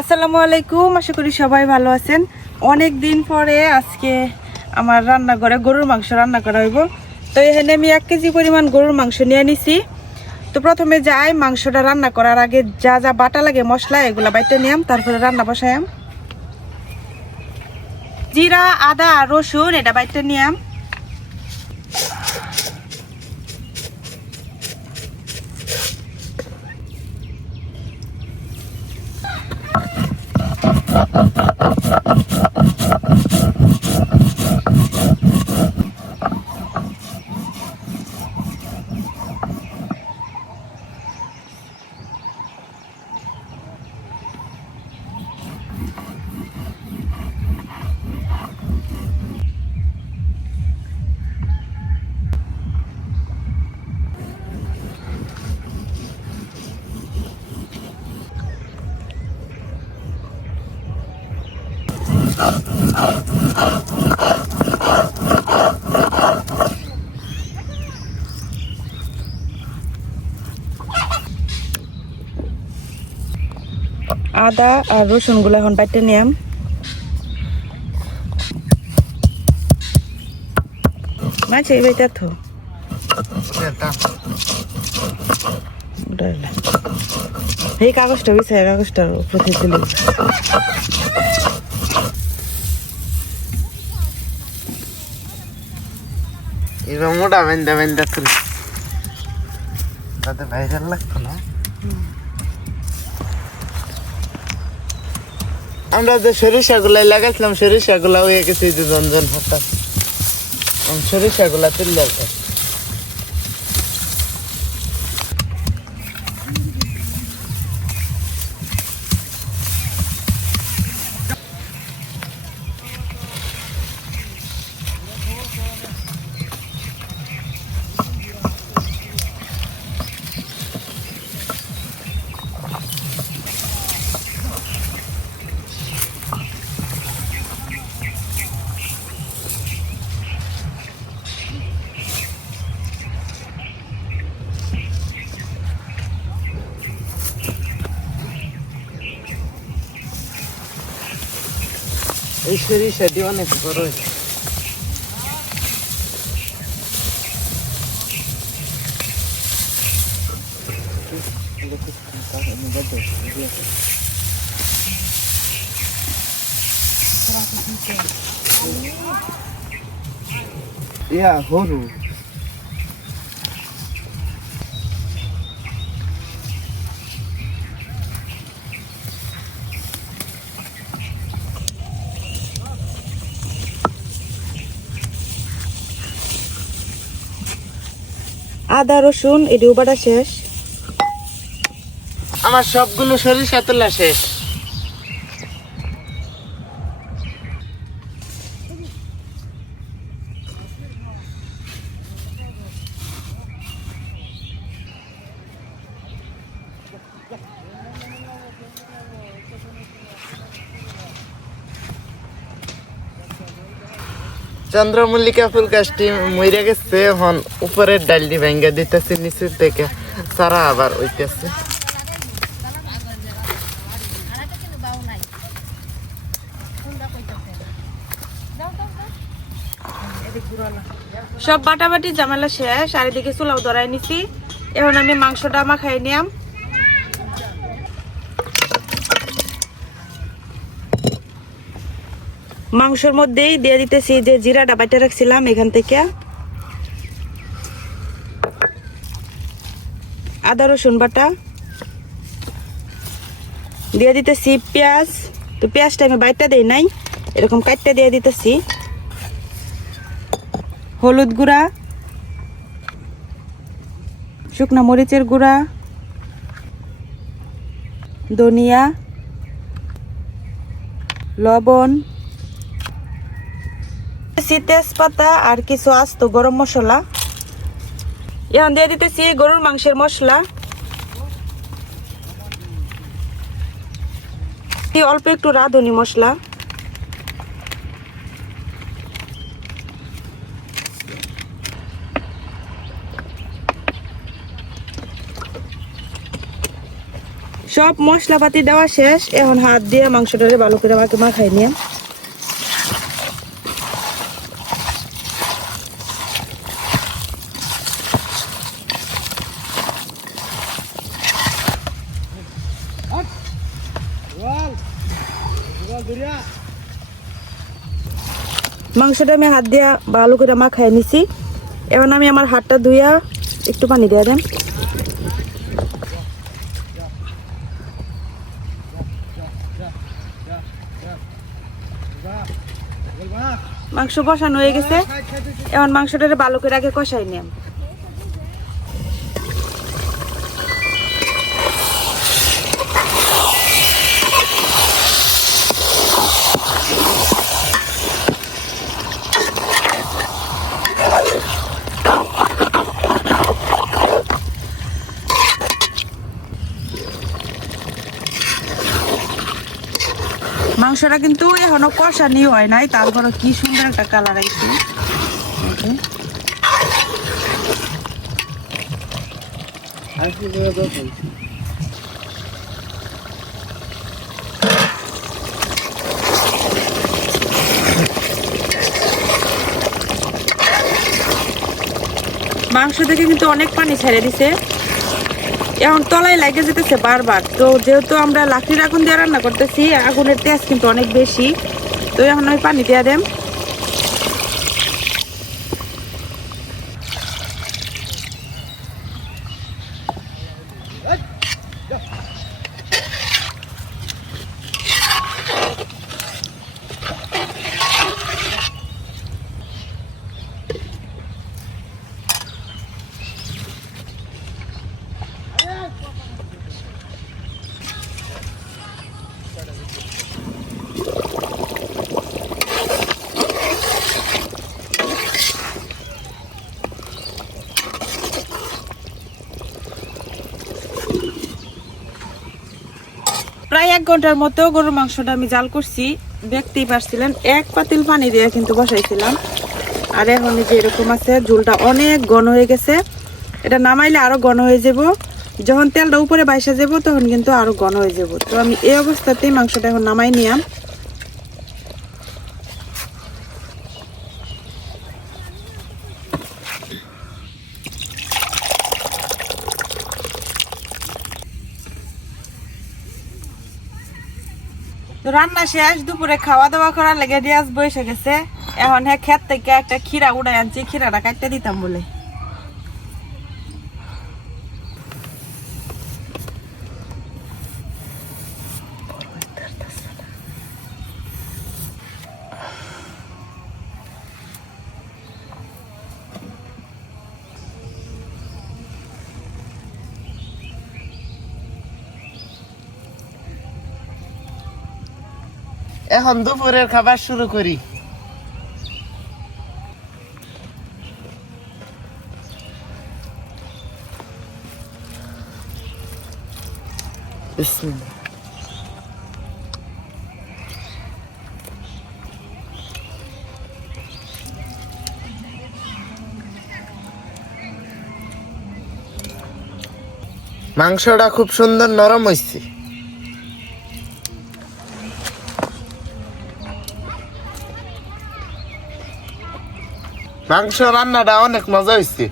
আসসালামু আলাইকুম, আশা করি সবাই ভালো আছেন। অনেক দিন পরে আজকে আমার রান্নাঘরে গরুর মাংস রান্না করা হইব। তো এখানে আমি এক কেজি পরিমাণ গরুর মাংস নিয়ে নিছি। তো প্রথমে যাই মাংসটা রান্না করার আগে যা যা বাটা লাগে, মশলা, এগুলা বাইতে নিয়াম, তারপরে রান্না বসায়াম। জিরা, আদা, রসুন, এটা বাইতে নিয়াম। uh, আদা আর রসুনগুলো এখন বাইতে নিয়াম। মাছ এই বাইতে তো। এই কাগজটা বিছে কাগজটার উপরে তুলে। এবার মোটা বেন্দা বেন্দা তুলি। তাতে ভাইরাল লাগতো না? আমরা যে সরিষা গুলাই লাগাইছিলাম, সরিষা গুলা হয়ে গেছে দুজন জন হঠাৎ। সরিষা গুলা তুললে আর কি। এই সরিষাটি অনেক বড় আদা রসুন এটিও বাটা শেষ। আমার সবগুলো সরিষা তোলা শেষ। চন্দ্রমল্লিকা ফুল গাছটি মরে গেছে, এখন উপরের ডালটি ভেঙ্গা দিতেছে, নিচের থেকে সারা আবার ওইতেছে সব বাটাবাটি ঝামেলা শেষ, আর এদিকে চুলাও ধরাই নিছি। এখন আমি মাংসটা মাখাই নিয়াম। মাংসের মধ্যেই দিয়ে দিতেছি যে জিরাটা বাইটে রাখছিলাম এখান থেকে। আদা, রসুন বাটা। দিয়ে দিতেছি পেঁয়াজ। তো পেঁয়াজটা আমি বাইটটা দেই নাই, এরকম কাটটা দিয়ে দিতেছি। হলুদ গুঁড়া। শুকনা মরিচের গুঁড়া। ধনিয়া। লবণ। দিতেছি তেজপাতা আর কিছু আস্ত গরম মশলা। এখন দিয়ে দিতেছি গরুর মাংসের মশলা। অল্প একটু রাঁধুনি মশলা। সব মশলাপাতি দেওয়া শেষ। এখন হাত দিয়ে মাংসটারে ভালো করে আমাকে মাখাই নিয়ে। মাংসটা আমি হাত দিয়া ভালো করে মাখাই নিছি। এখন আমি আমার হাতটা ধুইয়া একটু পানি দিয়ে দেন মাংস কষানো হয়ে গেছে। এখন মাংসটা ভালো করে আগে কষাই নিলাম মাংসটা কিন্তু এখনও কষানি হয় নাই। তারপরে কি সুন্দর একটা কালার আইছে। মাংস থেকে কিন্তু অনেক পানি ছেড়ে দিছে। এখন তলায় লাগে যেতেছে বারবার। তো যেহেতু আমরা লাকড়ির আগুন দিয়ে রান্না করতেছি, আগুনের তেজ কিন্তু অনেক বেশি। তো এখন ওই পানি দিয়ে দেন প্রায় এক ঘণ্টার মতো গরুর মাংসটা আমি জাল করছি। দেখতেই পারছিলেন, এক পাতিল পানি দিয়ে কিন্তু বসাইছিলাম। আর এখন যে এরকম আছে, ঝোলটা অনেক ঘন হয়ে গেছে। এটা নামাইলে আরও ঘন হয়ে যাব। যখন তেলটা উপরে বাইসা যাব, তখন কিন্তু আরও ঘন হয়ে যাব। তো আমি এই অবস্থাতেই মাংসটা এখন নামাই নিলাম। রান্না শেষ, দুপুরে খাওয়া দাওয়া করার লেগে রিয়াজ বসে গেছে। এখন হ্যাঁ ক্ষেত থেকে একটা খিরা উড়াই আনছি খিরাটা কাটতে দিতাম বলে। এখন দুপুরের খাবার শুরু করি। মাংসটা খুব সুন্দর নরম হয়েছে মাংস রান্নাটা অনেক মজা হয়েছে